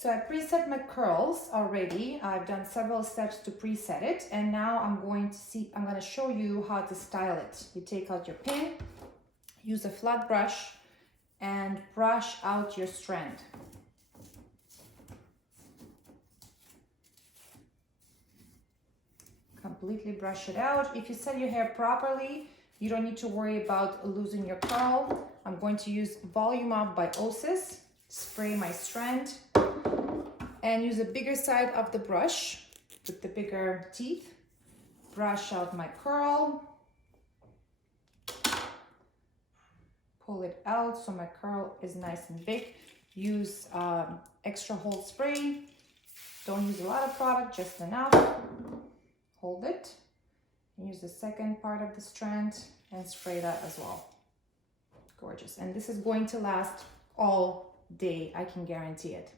So I preset my curls already. I've done several steps to preset it, and now I'm going to show you how to style it. You take out your pin, use a flat brush, and brush out your strand. Completely brush it out. If you set your hair properly, you don't need to worry about losing your curl. I'm going to use Volume Up by Osis, spray my strand, and use a bigger side of the brush with the bigger teeth. Brush out my curl. Pull it out so my curl is nice and big. Use extra hold spray. Don't use a lot of product, just enough. Hold it. Use the second part of the strand and spray that as well. Gorgeous. And this is going to last all day, I can guarantee it.